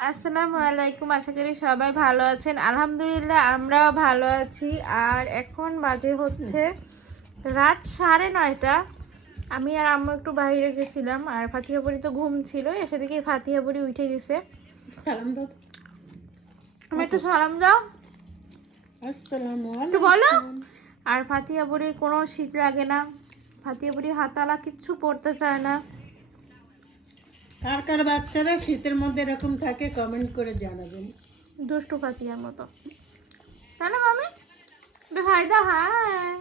আসসালামু আলাইকুম আশা করি সবাই ভালো আছেন। আলহামদুলিল্লাহ আমরাও ভালো আছি। আর এখন বাজে হচ্ছে রাত সাড়ে নয়টা। আমি আর আম্মু একটু বাইরে গেছিলাম আর ফাতিহা বুড়ি তো ঘুম ছিল এসে দেখি ফাতিহা বুড়ি উঠে গেছে। সালাম দাও। আমি একটু সালাম দাও। আসসালামু একটু বলো। আর ফাতিহা বুড়ির কোনো শীত লাগে না। ফাতিহা বুড়ি হাতালা কিচ্ছু পড়তে চায় না। কার কার বাচ্চারা শীতের মধ্যে এরকম থাকে কমেন্ট করে জানাবেন। দুষ্টু ফাতিহার মতো। না মামি? হাই দা হাই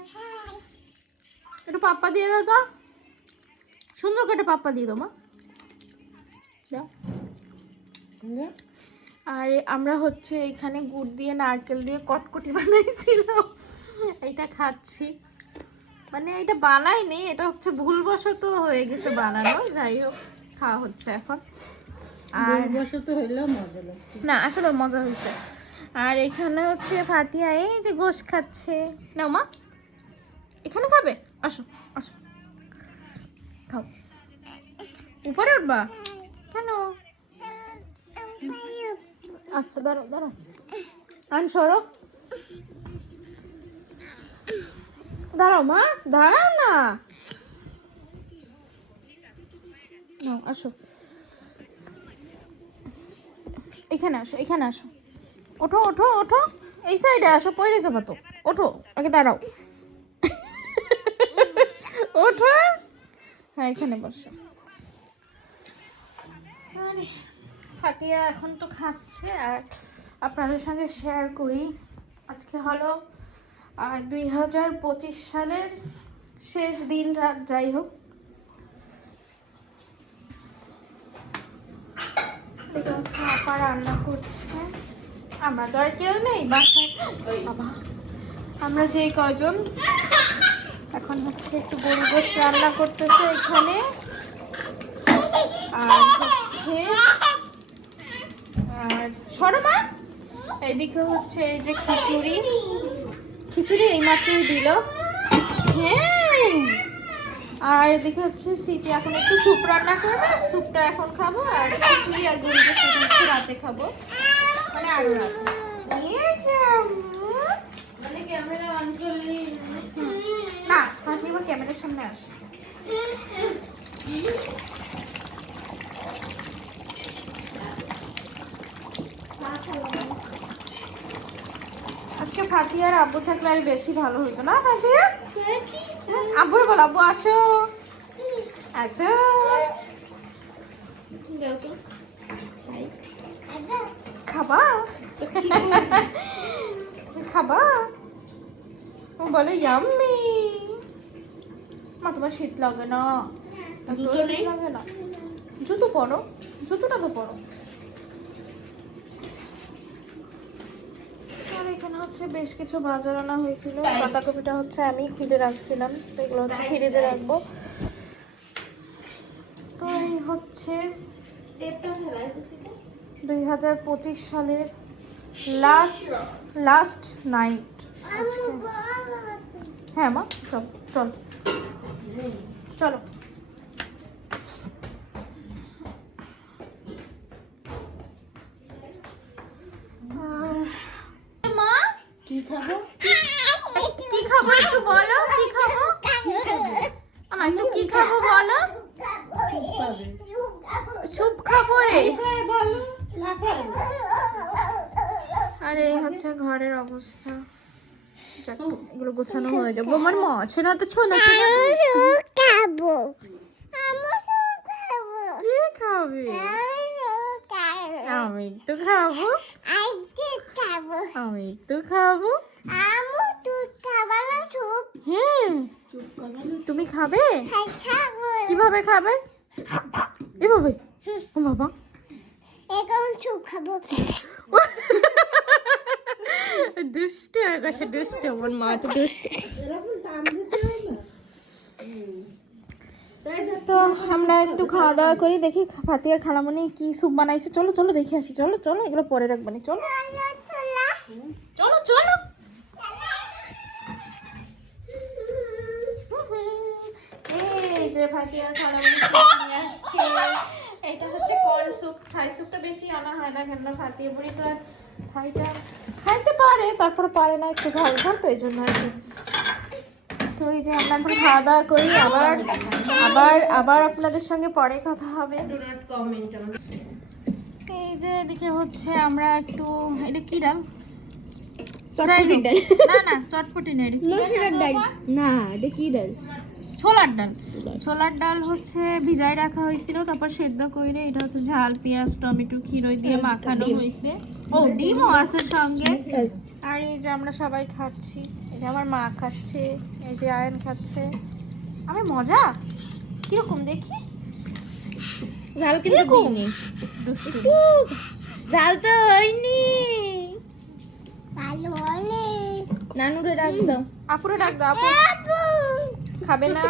একটু পাপ্পা দিয়ে দাও তো। সুন্দর করে পাপ্পা দিয়ে দাও মা। আর আমরা হচ্ছে এখানে গুড় দিয়ে নারকেল দিয়ে কটকটি বানাইছিলাম। এইটা খাচ্ছি। মানে এটা বানাইনি এটা হচ্ছে ভুলবশত হয়ে গেছে বানানো যাই হোক। খাওয়া হচ্ছে এখন। আর না আসলে মজা হয়েছে আর এখানে হচ্ছে ফাতিয়া এই যে গোশ খাচ্ছে। নাও মা এখানে খাবে? আসো আসো। খাও। উপরে উঠবা। কেন? আচ্ছা দাঁড়াও দাঁড়াও। আন সরো। দাঁড়াও মা দাঁড়াও না। নাও, আসো। এখানে আসো এখানে আসো। ওঠো ওঠো ওঠো। এই সাইডে আসো, পড়ে যাব তো। ওঠো, আগে দাঁড়াও। ওঠো। হ্যাঁ এখানে বসো। আরে, ফাতিয়া এখন তো খাচ্ছে আর আপনাদের সঙ্গে শেয়ার করি। আজকে হলো দুই হাজার পঁচিশ সালের শেষ দিন রাত, যাই হোক। এটা হচ্ছে রান্না করছে। আমরা তো আর কেউ নেই বাবা, আমরা যে কজন, এখন হচ্ছে একটু গরু গোশ রান্না করতেছে এখানে। আর হচ্ছে, আর এইদিকে হচ্ছে এই যে খিচুড়ি। খিচুড়ি এইমাত্রই দিল। হ্যাঁ আর এদিকে হচ্ছে সিটি এখন একটু স্যুপ রান্না করবে স্যুপটা এখন খাব আর খিচুড়ি আর গোশ রাতে খাব। মানে আরও রাতে। মানে ক্যামেরা না আপনি আমার ক্যামেরার সামনে আসে আজকে আর আব্বু থাকলে আর বেশি ভালো হতো না ফাতিয়া আব্বুর বল আব্বু আসো। আসো। খাবা? খাবা? ও বলে ইয়াম্মি। মা তোমার শীত লাগে না। লাগে না। জুতো পরো। জুতোটা তো পরো আর এখানে হচ্ছে বেশ কিছু বাজার আনা হয়েছিল। বাঁধাকপিটা হচ্ছে আমি খুলে রাখছিলাম। তো এগুলো হচ্ছে ফ্রিজে রাখব। তো এই হচ্ছে দুই হাজার পঁচিশ সালের লাস্ট লাস্ট নাইট আজকে। হ্যাঁ মা চল চল। চলো আর মা কি খাব? কি খাব একটু বলো কি খাব? আমার একটু কি খাব বলো? স্যুপ খাব রে। বলো আর এই হচ্ছে ঘরের অবস্থা। যাক, এগুলো গোছানো হয়ে যাবে আমার মাছ না তো ছোনা ছোনা খাব। কি খাবে? আমি একটু খাব। আমি একটু খাব হ্যাঁ চুপ। করো তুমি খাবে? খাব। কীভাবে খাবে? এভাবে। ও বাবা। দুষ্ট হয়ে গেছে দুষ্ট আমার মা তো দুষ্ট। হয় না তাই না তো আমরা একটু খাওয়া দাওয়া করি দেখি ফাতিয়ার খালামণি কি স্যুপ বানাইছে। চলো চলো দেখে আসি। চলো চলো এগুলো পরে রাখবানি চলো এই যে ফাতিয়ার খালামণি স্যুপ নিয়ে আসছে। এটা হচ্ছে কর্ন স্যুপ। থাই স্যুপটা বেশি আনা হয় না কেননা ভাতিয়ে বুড়ি তো আর থাইটা খাইতে পারে তারপর পারে না একটু ঝাল ঝাল তো এই জন্য আর কি। তো এই যে আমরা এখন খাওয়া দাওয়া করি আবার আবার আবার আপনাদের সঙ্গে পরে কথা হবে। এই যে এদিকে হচ্ছে আমরা একটু এটা কি ডাল? যাই হোক। না না চটপটি না এটা কি ডাল? না এটা কি ডাল? ছোলার ডাল। ছোলার ডাল হচ্ছে ভিজায় রাখা হয়েছিল তারপর সেদ্ধ করে এটা হচ্ছে ঝাল পেঁয়াজ টমেটো খিরই দিয়ে মাখানো হয়েছে। ও ডিমও আছে সঙ্গে। আর এই যে আমরা সবাই খাচ্ছি এটা আমার মা খাচ্ছে এই যে আয়ন খাচ্ছে। আমি মজা? কীরকম দেখি? ঝাল কীরকম? ঝাল তো হয়নি। ভালো হলে। নানুরে ডাক দাও। আপুরে ডাক দাও আপু খাবে না?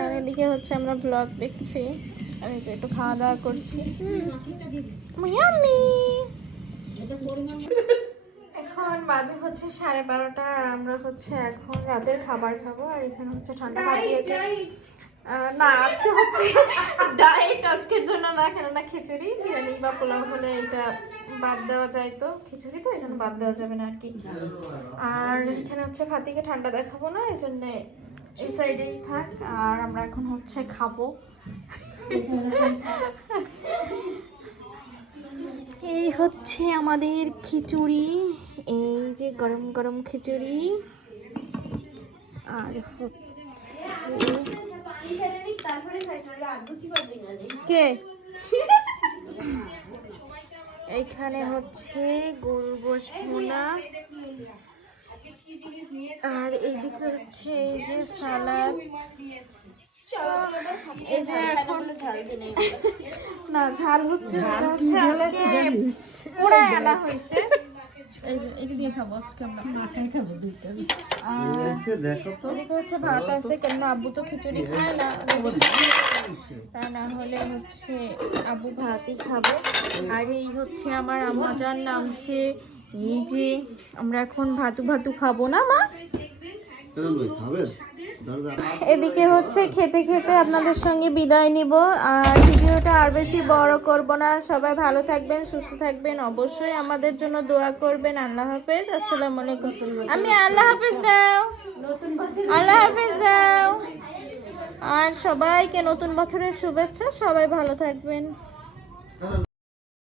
আর এদিকে হচ্ছে আমরা ব্লগ দেখছি। আর এই যে একটু খাওয়া দাওয়া করছি। Yummy! এখন বাজে হচ্ছে সাড়ে বারোটা আর আমরা হচ্ছে এখন রাতের খাবার খাব আর এখানে হচ্ছে ঠান্ডা ভাবিয়াকে না আজকে হচ্ছে ডায়েট আজকের জন্য না কেননা খিচুড়ি বিরিয়ানি বা পোলাও হলে এটা বাদ দেওয়া যায় তো খিচুড়ি তো এই জন্য বাদ দেওয়া যাবে না আর কি। আর এখানে হচ্ছে ভাতিকে ঠান্ডা দেখাবো না এই জন্য এই সাইডেই থাক আর আমরা এখন হচ্ছে খাব। এই হচ্ছে আমাদের খিচুড়ি। এই যে গরম গরম খিচুড়ি আর কে? এইখানে হচ্ছে গোশ ভুনা। আর এইদিকে হচ্ছে এই যে সালাদ। এখন না, ঝাল হচ্ছে আনা হয়েছে। এটা দিয়ে খাব আজকে আমরা। মাথায় খাব দুইটা। আর দেখো তো। এদিকে হচ্ছে ভাত আছে কেন আব্বু তো খিচুড়ি খায় না তা না হলে হচ্ছে আব্বু ভাতই খাবে। আর এই হচ্ছে আমার নাম নামছে এই যে আমরা এখন ভাতু ভাতু খাব না মা? এদিকে হচ্ছে খেতে খেতে আপনাদের সঙ্গে বিদায় নিব। আর ভিডিওটা আর বেশি বড় করব না। সবাই ভালো থাকবেন সুস্থ থাকবেন। অবশ্যই আমাদের জন্য দোয়া করবেন। আল্লাহ হাফেজ। আসসালামু আলাইকুম। আমি আল্লাহ হাফেজ দাও। আল্লাহ হাফেজ দাও। আর সবাইকে নতুন বছরের শুভেচ্ছা। সবাই ভালো থাকবেন।